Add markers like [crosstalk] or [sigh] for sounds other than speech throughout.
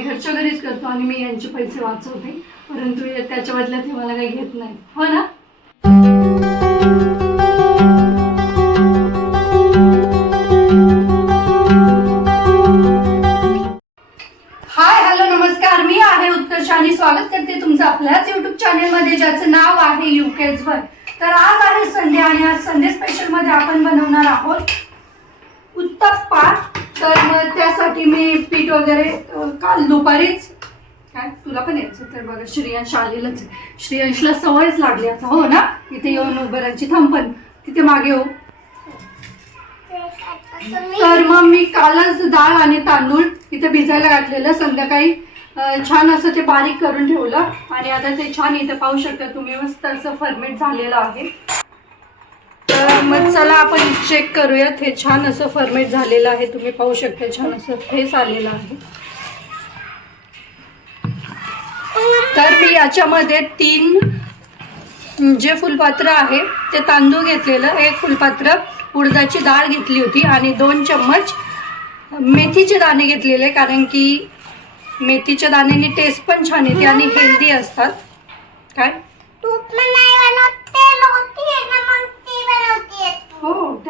आम्ही घरच्या घरीच करतो आणि मी यांचे पैसे वाचवते. परंतु त्याच्या बदल्यात हे मला काही घेत नाही. हो ना? हाय हॅलो नमस्कार. मी आहे उत्कर्ष आणि स्वागत करते तुमचं आपल्याच युट्यूब चॅनेलमध्ये ज्याचं नाव आहे युकेज वर तर आज आहे संडे आणि आज संडे स्पेशलमध्ये आपण बनवणार आहोत उत्तप्पा तर मग त्यासाठी मी पीठ वगैरे काल दुपारीच काय तुला पण यायचं तर बघा श्रेयांश आलेलंच. श्रेयांशला सवयच लागली आता हो ना? इथे येऊन उबरांची राहायची थांब पण तिथे मागे हो तर मग मी कालच डाळ आणि तांदूळ इथे भिजायला घातलेलं संध्याकाळी. छान असं ते बारीक करून ठेवलं. आणि आता ते छान इथे पाहू शकता तुम्ही मस्त असं फर्मेट झालेलं आहे. तर मग चला आपण चेक करूयात. हे छान असं फर्मेट झालेलं आहे. तुम्ही पाहू शकता छान असं फेस आलेलं आहे. तर मी याच्यामध्ये तीन जे फुलपात्र आहे ते तांदूळ घेतलेलं. एक फुलपात्र उडदाची डाळ घेतली होती आणि दोन चम्मच मेथीचे दाणे घेतलेले कारण की मेथीच्या दाण्याने टेस्ट पण छान येते आणि हेल्दी असतात. काय?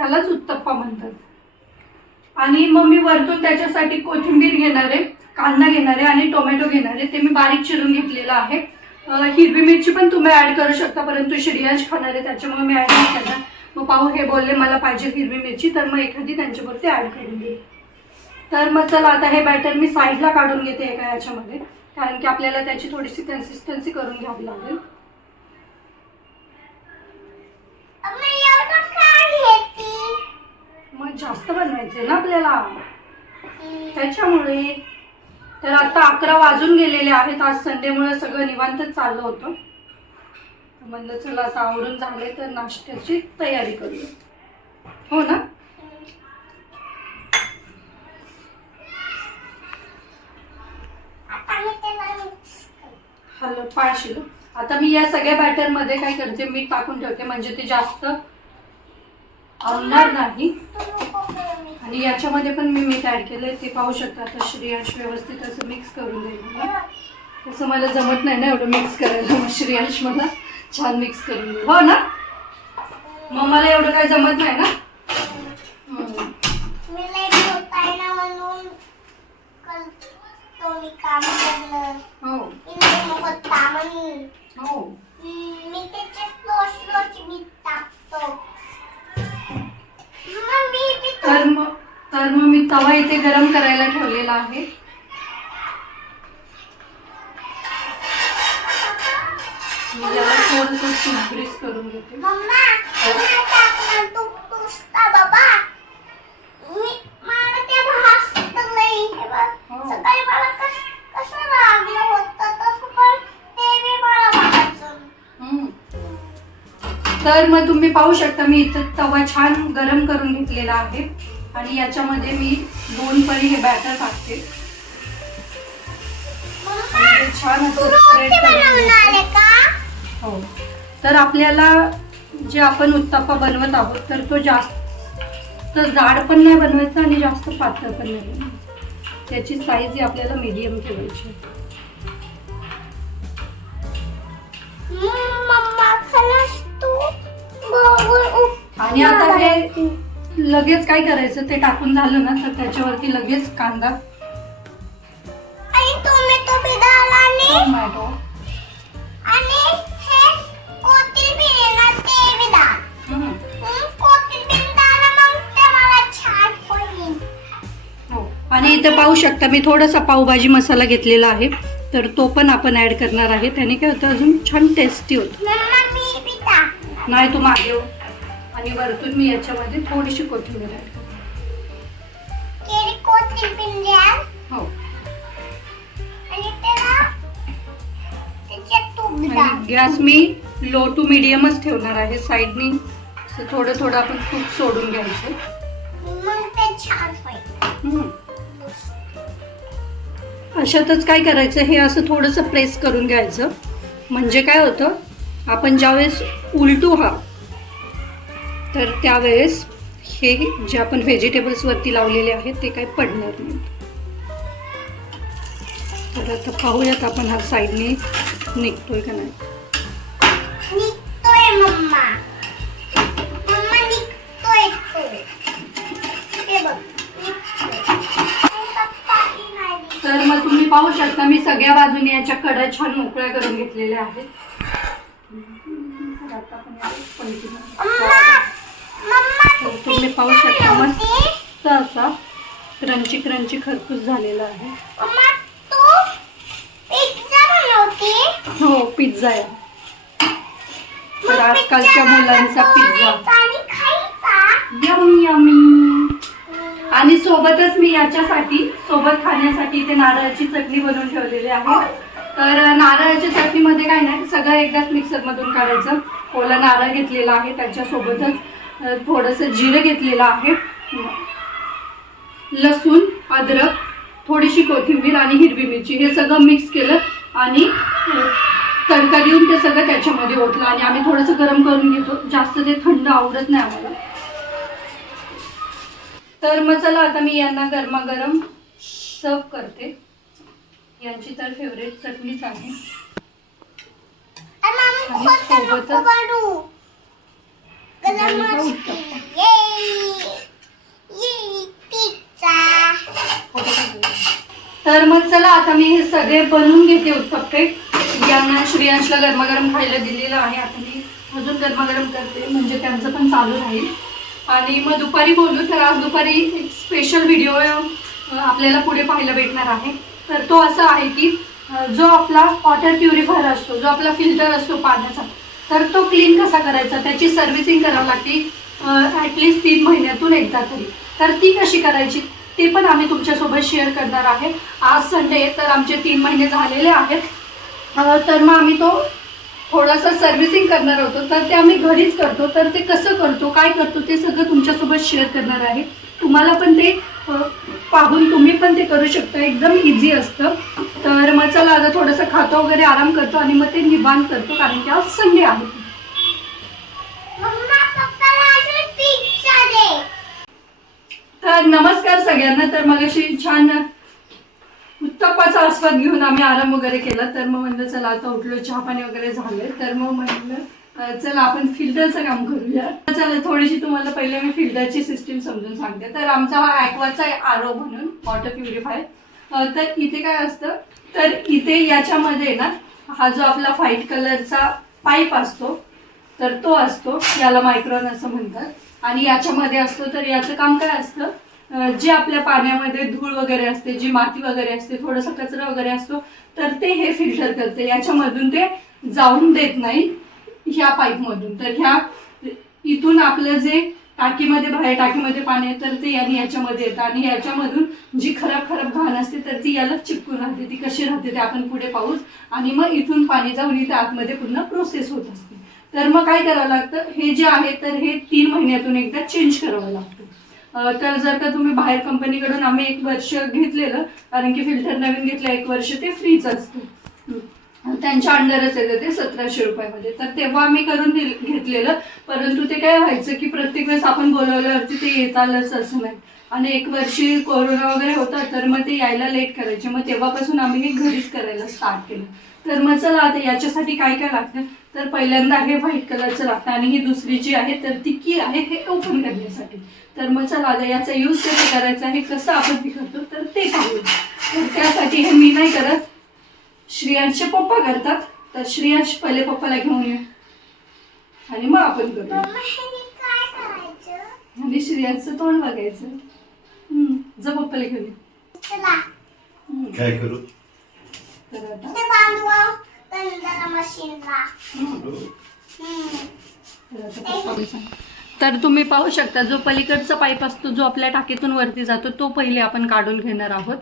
त्यालाच उत्तप्पा म्हणतात. आणि मग मी वरतून त्याच्यासाठी कोथिंबीर घेणार आहे कांदा घेणार आहे आणि टोमॅटो घेणार आहे ते मी बारीक चिरून घेतलेलं आहे. हिरवी मिरची पण तुम्ही ॲड करू शकता परंतु श्रेयांश खाणार आहे त्याच्यामुळे मी ॲड नाही करणार. मग पाहू हे बोलले मला पाहिजे हिरवी मिरची तर मग एखादी त्यांच्यावरती ॲड करून देईल. तर मग चला आता हे बॅटर मी साईडला काढून घेते एका याच्यामध्ये कारण की आपल्याला त्याची थोडीशी कन्सिस्टन्सी करून घ्यावी लागेल अम्मा एवढं काय घेती मग जास्त ना आपल्याला? त्याच्यामुळे. तर आता अकरा वाजून गेलेले आहेत. आज संडेमुळे सगळं निवांतच चाललं होतं. म्हणलं चला असं आवरून झाले तर नाश्त्याची तयारी करूया. हो ना? हॅलो पाळशील आता मी या सगळ्या बॅटरमध्ये काय करते मीठ टाकून ठेवते. म्हणजे ते जास्त आवणार नाही. आणि याच्यामध्ये पण मी मीठ ॲड केलंय ते पाहू शकता. आता श्रेयांश व्यवस्थित असं मिक्स करून देईल मला. तसं मला जमत नाही ना एवढं मिक्स करायला. मग श्रेयांश मला छान मिक्स करून देईल. हो ना? मग मला एवढं काही जमत नाही ना? हम्म. मी तर मग तर मग मी तवा इथे गरम करायला ठेवलेला आहे. याला थोडंसं सूप ग्रीस करून घेते. बाबा. मी मला ते भासत नाही हे. सकाळी मला तर मग तुम्ही पाहू शकता मी इथं तवा छान गरम करून घेतलेला आहे. आणि याच्यामध्ये मी दोन परी हे बॅटर टाकते. छान हो. तर आपल्याला जे आपण उत्तप्पा बनवत आहोत तर तो जास्त जाड पण नाही बनवायचा आणि जास्त पातळ पण नाही त्याची साईज ही आपल्याला मीडियम ठेवायची मम्मा आणि आता हे लगेच काय करायचं? ते टाकून झालं ना तर त्याच्यावरती लगेच कांदा. आणि टोमॅटो हे इथं पाहू शकता मी थोडासा पावभाजी मसाला घेतलेला आहे. तर तो पण आपण ऍड करणार आहे. त्याने काय होतं अजून छान टेस्टी होतं. नाही तू मागे. आणि वरतून मी याच्यामध्ये थोडीशी कोथिंबीर हो. गॅस मी लो टू मिडियमच ठेवणार आहे. साईडनी थोडं थोडं आपण तूप सोडून घ्यायचं. अशातच काय करायचं? हे असं थोडंसं प्रेस करून घ्यायचं. म्हणजे काय होतं? आपण ज्यावेळेस उलटू हा तर त्यावेळेस हे जे आपण व्हेजिटेबल्स वरती लावलेले आहेत ते काही पडणार नाही. तर आता पाहूयात आपण हा साईडने निघतोय का हे. की नाही. तर मग तुम्ही पाहू शकता मी सगळ्या बाजूने याच्या कडा छान मोकळ्या करून घेतलेल्या आहेत. तुम्ही पाहू शकता मस्त असा क्रंची क्रंची खरपूस झालेला आहे. हो पिझ्झा आहे. तर आजकालच्या मुलांचा पिझ्झा आणि यम यमी आणि सोबतच मी याच्यासाठी सोबत खाण्यासाठी इथे नारळाची चटणी बनवून ठेवलेली आहे. तर नारळाच्या चटणीमध्ये काय नाही सगळं एकदाच मिक्सरमधून काढायचं. ओला नारळ घेतलेला आहे त्याच्यासोबतच थोडंसं जिरं घेतलेलं आहे. लसूण अद्रक थोडीशी कोथिंबीर आणि हिरवी मिरची हे सगळं मिक्स केलं आणि तडका देऊन ते सगळं त्याच्यामध्ये ओतलं. आणि आम्ही थोडंसं गरम करून घेतो. जास्त ते थंड आवडत नाही आम्हाला. तर मग चला आता मी यांना गरमागरम सर्व करते. यांची तर फेवरेट चटणीच आहे. आणि सोबतच- तर मग चला आता मी हे सगळे बनवून घेते उत्तप्पे. यांना श्रेयांशला गरमागरम खायला दिलेलं आहे. आता मी अजून गरमागरम करते म्हणजे त्यांचं पण चालू राहील. आणि मग दुपारी बोलू तर आज दुपारी एक स्पेशल व्हिडिओ आपल्याला पुढे पाहायला भेटणार आहे. तर तो असा आहे की जो आपला वॉटर प्युरिफायर असतो जो आपला फिल्टर असतो पाण्याचा तर तो क्लीन कसा करायचा? त्याची सर्व्हिसिंग करावी लागते ॲटलिस्ट तीन महिन्यातून एकदा तरी. तर ती कशी करायची? ते पण आम्ही तुमच्यासोबत शेअर करणार आहे. आज संडे तर आमचे तीन महिने झालेले आहेत. तर मग आम्ही तो थोडासा सर्व्हिसिंग करणार होतो. तर ते आम्ही घरीच करतो. तर ते कसं करतो काय करतो ते सगळं तुमच्यासोबत शेअर करणार आहे. तुम्हाला पण ते पाहून तुम्ही पण ते करू शकता. एकदम इझी असतं. तर मग चला आता थोडंसं खातो वगैरे आराम करतो आणि मग ते निबांध करतो. कारण की आज संडे आहे. तर नमस्कार सगळ्यांना. तर मग अशी छान उत्तप्पाचा आस्वाद घेऊन आम्ही आराम वगैरे केला. तर मग म्हणलं चला आता उठलो चहा पाणी वगैरे झाले. तर मग म्हणलं चला आपण फिल्टरचं काम करूया. तर चला थोडीशी तुम्हाला पहिले मी फिल्टरची सिस्टीम समजून सांगते. तर आमचा हा ॲक्वाचा आरो म्हणून वॉटर प्युरिफायर. तर इथे काय असतं तर इथे याच्यामध्ये ना हा जो आपला व्हाईट कलरचा पाईप असतो तर तो असतो याला मायक्रॉन असं म्हणतात. आणि याच्यामध्ये असतो तर याचं काम काय असतं जे आपल्या पाण्यामध्ये धूळ वगैरे असते जी माती वगैरे असते थोडासा कचरा वगैरे असतो तर ते हे फिल्टर करते. याच्यामधून ते जाऊन देत नाही ह्या पाईपमधून. तर ह्या इथून आपलं जे टाकीमध्ये बाहेर टाकीमध्ये पाणी आहे तर ते याने याच्यामध्ये येतं. आणि याच्यामधून जी खराब खराब घाण असते तर ती याला चिपकून राहते. ती कशी राहते ते आपण पुढे पाहूच आणि मग इथून पाणी जाऊन इथे आतमध्ये पुन्हा प्रोसेस होत असते. तर मग काय करावं लागतं? हे जे आहे तर हे तीन महिन्यातून एकदा चेंज करावं लागतं. तर जर का तुम्ही बाहेर कंपनीकडून आम्ही एक वर्ष घेतलेलं कारण की फिल्टर नवीन घेतलं एक वर्ष ते फ्रीच असतं. त्यांच्या अंडरच येतं ते सतराशे रुपयामध्ये. तर तेव्हा आम्ही करून दिल घेतलेलं परंतु ते काय व्हायचं की प्रत्येक वेळेस आपण बोलवल्यावरती ते येतालच असं नाही. आणि एक वर्षी कोरोना वगैरे होता तर मग ते यायला लेट करायचे. मग तेव्हापासून आम्ही हे घरीच करायला स्टार्ट केलं. तर मग चला आता याच्यासाठी काय काय लागतं? तर पहिल्यांदा हे व्हाईट कलरचं लागतं आणि ही दुसरी जी आहे तर ती की आहे हे ओपन करण्यासाठी. तर मग चला आता याचा यूज कसं करायचा आहे कसं आपण ते करतो तर ते पाहूया. तर त्यासाठी हे मी नाही करत. श्रियांशचे पप्पा करतात. तर श्रियांश पहिले पप्पाला घेऊन ये. आणि मग आपण करू मम्मा ह्याने काय करायचं? आणि श्रियांचं तोंड बघायचं. हम्म, जा पप्पाला घेऊन ये. काय करू? ते तर आता तर तर तुम्ही पाहू शकता जो पलीकडचा पाईप असतो जो आपल्या टाकीतून वरती जातो तो पहिले आपण काढून घेणार आहोत.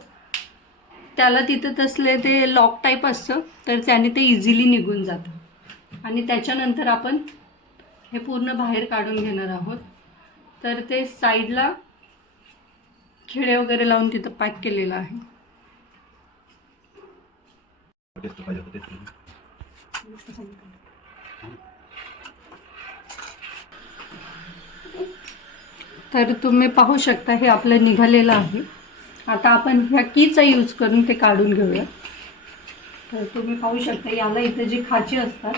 त्याला तिथं तसले ते लॉक टाईप असतं तर त्याने ते इझिली निघून जातं. आणि त्याच्यानंतर आपण हे पूर्ण बाहेर काढून घेणार आहोत. तर ते साईडला खिळे वगैरे लावून तिथं पॅक केलेलं आहे. टेस्ट पाहिजे होतं टेस्ट तर तुम्ही पाहू शकता हे आपलं निघालेलं आहे. आता आपण ह्या कीचा यूज करून ते काढून घेऊया. तर तुम्ही पाहू शकता याला इथे जी खाची असतात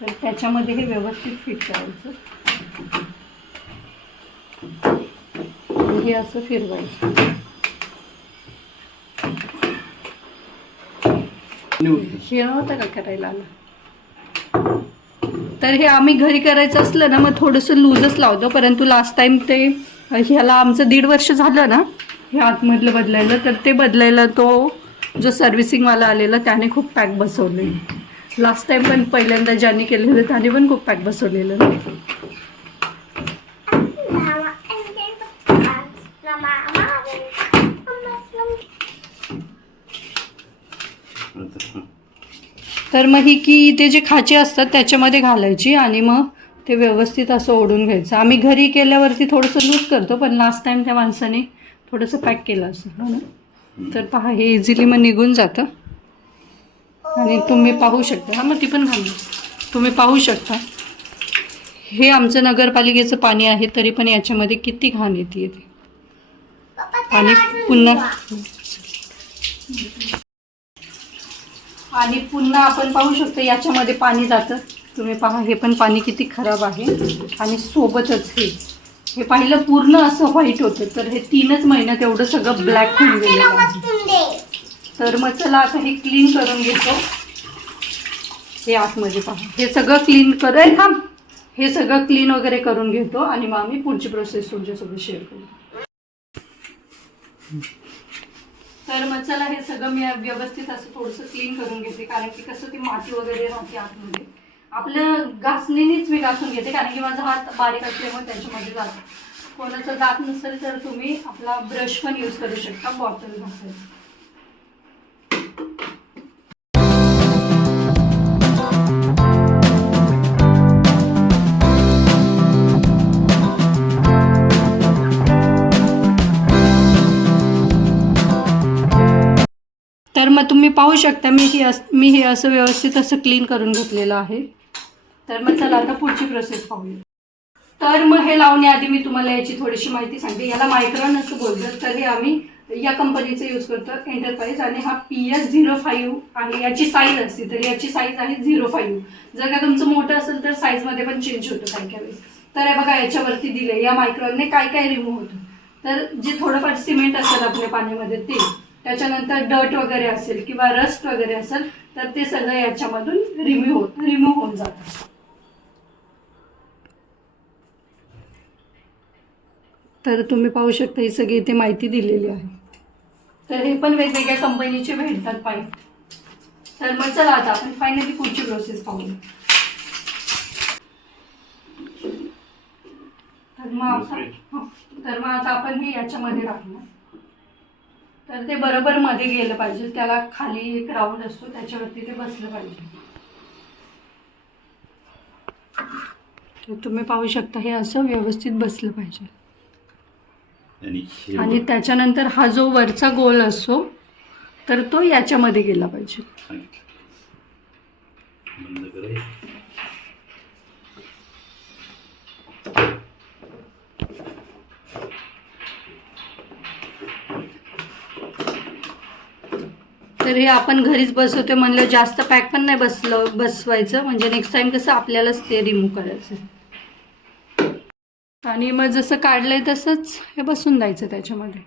तर त्याच्यामध्ये हे व्यवस्थित फिट करायचं. हे असं फिरवायचं. हे नव्हतं का करायला आला? तर हे आम्ही घरी करायचं असलं ना मग थोडंसं लूजच लावतो. परंतु लास्ट टाइम ते ह्याला आमचं दीड वर्ष झालं ना हे आतमधलं बदलायला तर ते बदलायला तो जो सर्व्हिसिंगवाला आलेला त्याने खूप पॅक बसवले. लास्ट टाइम पण पहिल्यांदा ज्यांनी केलेलं त्याने पण खूप पॅक बसवलेलं. तर मग ही की ते जे खाचे असतात त्याच्यामध्ये घालायची आणि मग ते व्यवस्थित असं ओढून घ्यायचं. आम्ही घरी केल्यावरती थोडंसं लूज करतो पण लास्ट टाइम त्या माणसाने थोडंसं पॅक केलं असं. हो ना? तर पहा हे इझिली मग निघून जातं. आणि तुम्ही पाहू शकता. हा मग ती पण घालू तुम्ही पाहू शकता. हे आमचं नगरपालिकेचं पाणी आहे तरी पण याच्यामध्ये किती घाण येते ते. आणि पुन्हा आणि पुन्हा आपण पाहू शकतो याच्यामध्ये पाणी जातं. तुम्ही पहा हे पण पाणी किती खराब आहे. आणि सोबतच हे. हे पाहिलं पूर्ण असं व्हाईट होतं. तर हे तीनच महिन्यात एवढं सगळं ब्लॅक होऊन गेलेलं आहे. तर मग चला आता हे क्लीन करून घेतो. हे आतमध्ये पहा. हे सगळं क्लीन कर थांब. हे सगळं क्लीन वगैरे करून घेतो आणि मग आम्ही पुढची प्रोसेस तुमच्यासोबत शेअर करू. तर मग चला हे सगळं मी व्यवस्थित असं थोडंसं क्लीन करून घेते. कारण की कसं ती माती वगैरे राहते आतमध्ये. आपलं घासणीनेच मी घासून घेते कारण की माझा हात बारीक असल्यामुळे त्याच्यामध्ये जातो. कोणाचं जात नसेल तर तुम्ही आपला ब्रश पण यूज करू शकता बॉटल घासायचं. तर मग तुम्ही पाहू शकता मी ही अस मी हे असं व्यवस्थित असं क्लीन करून घेतलेलं आहे. तर मग चला आता पुढची प्रोसेस पाहूया. तर मग हे लावण्याआधी मी तुम्हाला याची थोडीशी माहिती सांगते. याला मायक्रॉन असं बोलतात. तर हे आम्ही या कंपनीचं यूज करतो एंटरप्राइज आणि हा पी एस झिरो फाईव्ह आणि याची साईज असते. तर याची साईज आहे झिरो फाईव्ह जर का तुमचं मोठं असेल तर साईजमध्ये पण चेंज होतं काही काही वेळेस. तर हे बघा याच्यावरती दिलं या मायक्रॉनने काय काय रिमूव्ह होतं. तर जे थोडंफार सिमेंट असेल आपल्या पाण्यामध्ये ते. त्याच्यानंतर डर्ट वगैरे असेल किंवा रस्ट वगैरे असेल तर ते सगळं याच्यामधून रिम्यूव्ह होत रिमूव्ह होऊन जातं. तर तुम्ही पाहू शकता ही सगळी इथे माहिती दिलेली आहे. तर हे पण वेगवेगळ्या कंपनीचे भेटतात पाईप तर मग चला आता आपण फायनली पुढची प्रोसेस पाहूया. तर मग आता हं. तर मग आता आपण हे याच्यामध्ये टाकणार तर ते बरोबर मध्ये गेलं पाहिजे. त्याला खाली एक राऊंड असतो त्याच्यावरती ते बसलं पाहिजे. तर तुम्ही पाहू शकता हे असं व्यवस्थित बसलं पाहिजे. आणि आणि त्याच्यानंतर हा जो वरचा गोल असतो तर तो याच्यामध्ये गेला पाहिजे. तर हे आपण घरीच बसवतो म्हणलं जास्त पॅक पण नाही बसलं बसवायचं. म्हणजे नेक्स्ट टाइम कसं आपल्यालाच ते रिमूव्ह करायचं आणि मग जसं काढलंय तसंच हे बसून द्यायचं त्याच्यामध्ये.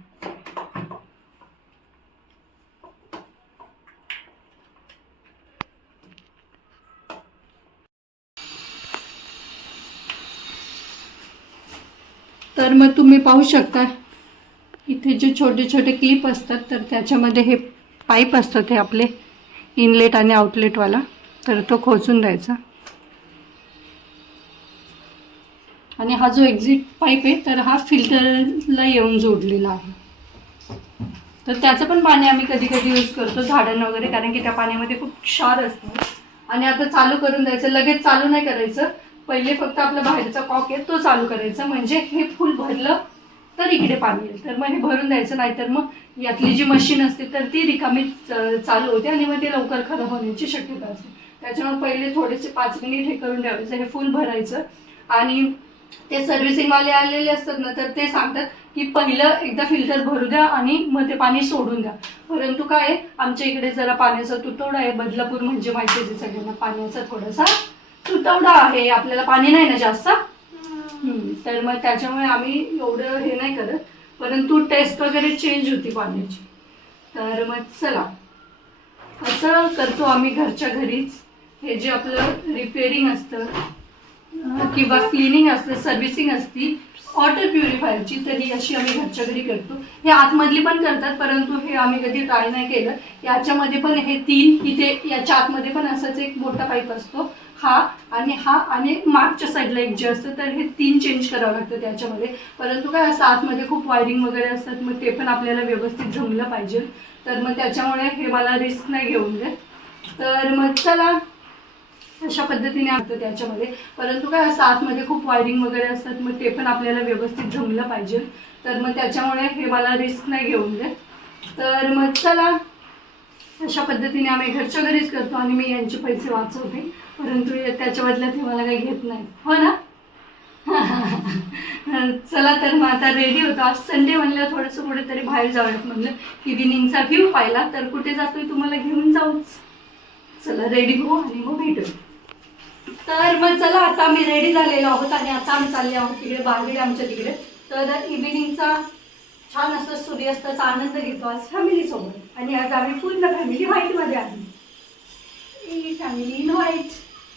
तर मग तुम्ही पाहू शकता इथे जे छोटे छोटे क्लिप असतात तर त्याच्यामध्ये हे पाईप असतं ते आपले इनलेट आणि आउटलेटवाला तर तो खोचून द्यायचा. आणि हा जो एक्झिट पाईप आहे तर हा फिल्टरला येऊन जोडलेला आहे. तर त्याचं पण पाणी आम्ही कधी कधी यूज करतो झाडांना वगैरे कारण की त्या पाण्यामध्ये खूप क्षार असतो. आणि आता चालू करून द्यायचं लगेच चालू नाही करायचं. पहिले फक्त आपला बाहेरचा कॉक आहे तो चालू करायचा. म्हणजे हे फुल भरलं तर इकडे पाणी येईल. तर मग हे भरून द्यायचं नाहीतर मग यातली जी मशीन असते तर ती रिकामी चालू होते आणि मग ते लवकर खराब होण्याची शक्यता असते. त्याच्यामुळे पहिले थोडेसे पाच मिनिट हे करून ठेवायचं हे फुल भरायचं. आणि ते सर्व्हिसिंगवाले आलेले असतात ना तर ते सांगतात की पहिलं एकदा फिल्टर भरू द्या आणि मग ते पाणी सोडून द्या. परंतु काय आमच्या इकडे जरा पाण्याचा तुटवडा आहे. बदलापूर म्हणजे माहिती आहे सगळ्यांना पाण्याचा थोडासा तुटवडा आहे. आपल्याला पाणी नाही ना जास्त. तर मग त्याच्यामुळे आम्ही एवढं हे नाही करत. परंतु टेस्ट वगैरे चेंज होती पाण्याची तर मग चला. असं करतो आम्ही घरच्या घरीच. हे जे आपलं रिपेअरिंग असतं किंवा क्लिनिंग असतं सर्व्हिसिंग असती वॉटर प्युरिफायरची तर ही अशी आम्ही घरच्या घरी करतो. हे आतमधली पण करतात परंतु हे आम्ही कधी ट्राय नाही केलं. याच्यामध्ये पण हे तीन इथे याच्या आतमध्ये पण असाच एक मोठा पाईप असतो. हा आणि हा आणि मागच्या साईडला एक जे असतं तर हे तीन चेंज करावं लागतं त्याच्यामध्ये. परंतु काय असं आतमध्ये खूप वायरिंग वगैरे असतात मग ते पण आपल्याला व्यवस्थित जमलं पाहिजे. तर मग त्याच्यामुळे हे मला रिस्क नाही घेऊन देत. तर मग चला अशा पद्धतीने आणतं त्याच्यामध्ये. परंतु काय असं आतमध्ये खूप वायरिंग वगैरे असतात मग ते पण आपल्याला व्यवस्थित जमलं पाहिजे. तर मग त्याच्यामुळे हे मला रिस्क नाही घेऊन देत. तर मग चला अशा पद्धतीने आम्ही घरच्या घरीच करतो आणि मी यांचे पैसे वाचवते. परंतु त्याच्या बदल्यात हे मला काही घेत नाही. हो ना? [laughs] चला तर मग आता रेडी होतो. आज संडे म्हणलं थोडंसं कुठेतरी बाहेर जाऊयात म्हणलं. इव्हिनिंगचा व्ह्यू पाहिला. तर कुठे जातोय तुम्हाला घेऊन जाऊच चला रेडी हो आणि मग भेटू. तर मग चला आता आम्ही रेडी झालेलो आहोत आणि आता आम्ही चालले आहोत तिकडे बाहेर आमच्या तिकडे. तर इव्हिनिंगचा छान असं सूर्यास्ताचा आनंद घेतो आज फॅमिलीसोबत आणि आज आम्ही पूर्ण फॅमिली व्हाईटमध्ये आली family in white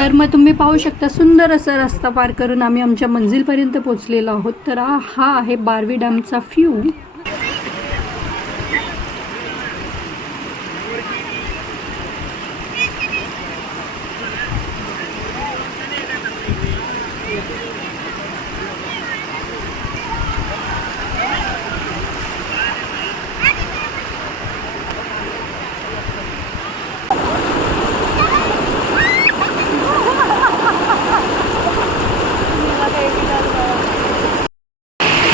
तर मग तुम्ही पाहू शकता सुंदर असा रस्ता पार करून आम्ही आमच्या मंजिलपर्यंत पोचलेलो आहोत. तर हा हा आहे बारवी डॅमचा फ्यू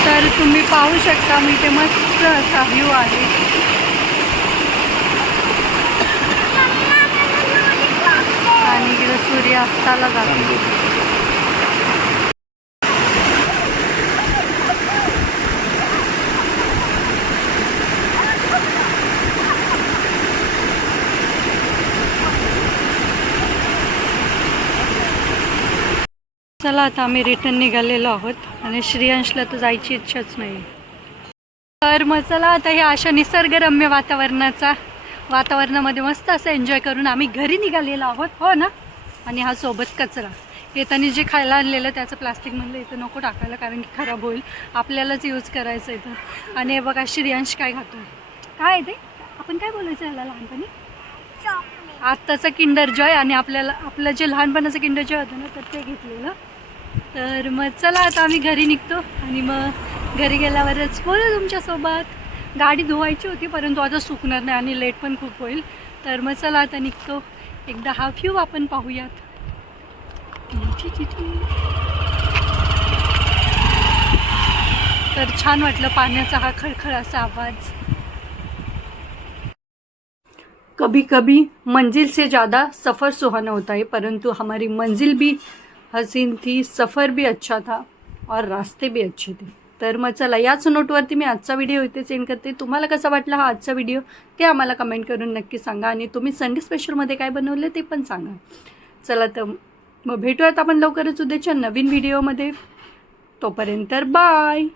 तर तुम्ही पाहू शकता मी ते मस्त असा व्ह्यू आहे सूर्यास्ताला जातो. चला आता आम्ही रिटर्न निघालेलो आहोत आणि श्रीयांशला तर जायची इच्छाच नाही. तर मग चला आता हे अशा निसर्गरम्य वातावरणाचा वातावरणामध्ये मस्त असं एन्जॉय करून आम्ही घरी निघालेलो आहोत. हो ना? आणि हा सोबत कचरा. येताना जे खायला आणलेलं त्याचं प्लास्टिक म्हणलं इथं नको टाकायला कारण की खराब होईल. आपल्यालाच यूज करायचं इथं आणि हे बघा श्रियांश काय खातो काय आहे ते? आपण काय बोलायचं ह्याला लहानपणी? आत्ताचं किंडर जॉय आणि आपल्याला आपलं जे लहानपणाचं किंडर जॉय होतं ना तर ते घेतलेलं. तर मग चला आता आम्ही घरी निघतो आणि मग घरी गेल्यावरच बोलू तुमच्यासोबत. गाडी धुवायची होती परंतु आता सुकणार नाही आणि लेट पण खूप होईल. तर मग चला आता निघतो. एकदा हा व्ह्यू आपण पाहूयात. तर छान वाटलं पाण्याचा हा खळखळ असा आवाज. कभी कभी मंजिल से ज़्यादा सफ़र सुहाना होता है परंतु हमारी मंजिल भी हसीन थी सफ़र भी अच्छा था और रास्ते भी अच्छे थे। तर मग चला याच नोटवरती मी आजचा व्हिडिओ इथे सेंड करते. तुम्हाला कसा वाटला हा आजचा व्हिडिओ ते आम्हाला कमेंट करून नक्की सांगा. आणि तुम्ही संडे स्पेशलमध्ये काय बनवलं ते पण सांगा. चला तर मग भेटूयात आपण लवकरच उद्याच्या नवीन व्हिडिओमध्ये तोपर्यंत बाय